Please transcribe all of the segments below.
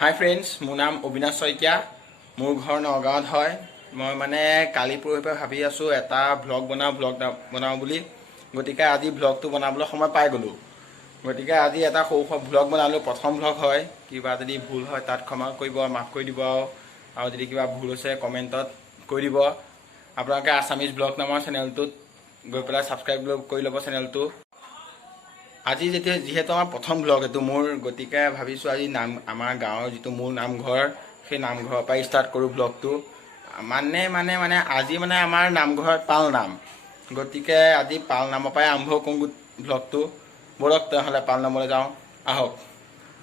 হাই friends, মোৰ নাম অবিনাশ শইকীয়া। মোৰ ঘৰ নগাঁৱত হয়। মই মানে কালি পৰহিৰ পৰা ভাবি আছোঁ এটা ভ্লগ বনাওঁ বুলি। গতিকে আজি ভ্লগটো বনাবলৈ সময় পাই গ'লোঁ। গতিকে আজি এটা সৰু ভ্লগ বনালোঁ। প্ৰথম ভ্লগ হয়, কিবা যদি ভুল হয় তাত ক্ষমা কৰিব, মাফ কৰি দিব আৰু যদি কিবা ভুল হৈছে কমেণ্টত কৈ দিব। আপোনালোকে আছামিজ ভ্লগ নামৰ চেনেলটোত গৈ পেলাই ছাবস্ক্ৰাইব কৰি ল'ব চেনেলটো। আজি যিহেতু আমাৰ প্ৰথম ভ্লগ এইটো মোৰ, গতিকে ভাবিছোঁ আজি আমাৰ গাঁৱৰ যিটো মোৰ নামঘৰ, সেই নামঘৰৰ পৰাই ষ্টাৰ্ট কৰোঁ ভ্লগটো। মানে আজি আমাৰ নামঘৰত পাল নাম, গতিকে আজি পাল নামৰ পৰাই আৰম্ভ কৰোঁ ভ্লগটো। ব'লক তেনেহ'লে পাল নামলৈ যাওঁ, আহক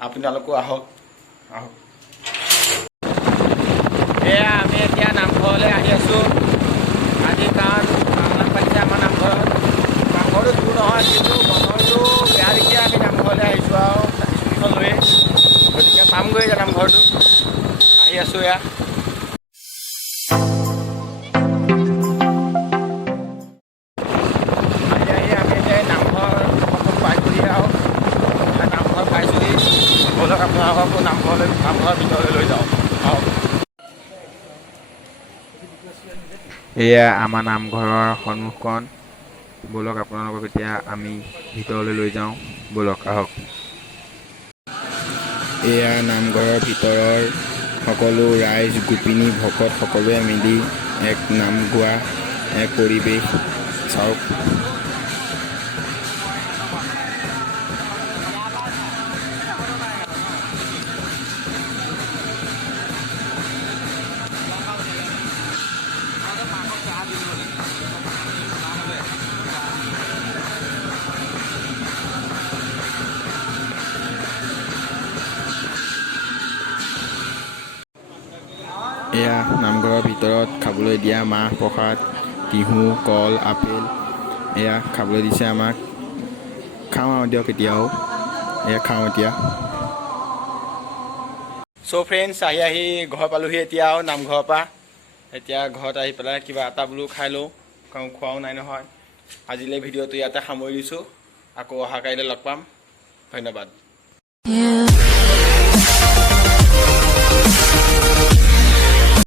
আপোনালোকো আহক। এয়া আমি এতিয়া নামঘৰলৈ আহি আছোঁ আজি, কাৰণ পাল নাম পাতিছে আমাৰ নামঘৰত। নামঘৰটো দূৰ নহয়, কিন্তু বতৰটো বেয়া দেখি আমি নামঘৰলৈ আহিছোঁ আৰু স্কুটিখন লৈ। গতিকে পামগৈ এতিয়া নামঘৰটো, আহি আছোঁ এয়া। আমি এতিয়া নামঘৰ পাইছোঁহি আৰু নামঘৰ পাইছোঁহি। ব'লক আপোনালোককো নামঘৰৰ ভিতৰলৈ লৈ যাওঁ। এয়া আমাৰ নামঘৰৰ সন্মুখখন। ব'লক আপোনালোকক এতিয়া আমি ভিতৰলৈ লৈ যাওঁ, ব'লক আহক। এয়া নামঘৰৰ ভিতৰৰ সকলো ৰাইজ, গোপিনী, ভকত সকলোৱে মিলি এক নাম গোৱা এক পৰিৱেশ চাওক। এয়া নামঘৰৰ ভিতৰত খাবলৈ দিয়া মাহ প্ৰসাদ, তিহু, কল, আপেল এয়া খাবলৈ দিছে আমাক। খাওঁ আৰু দিয়ক এতিয়াও, এয়া খাওঁ এতিয়া। চ' ফ্ৰেণ্ডছ, আহি ঘৰ পালোহি এতিয়া আৰু নামঘৰৰ পৰা। এতিয়া ঘৰত আহি পেলাই কিবা এটা বোলো খাই লওঁ, কাৰণ খোৱাও নাই নহয়। আজিলৈ ভিডিঅ'টো ইয়াতে সামৰি দিছোঁ। আকৌ অহা কাইলৈ লগ পাম। ধন্যবাদ।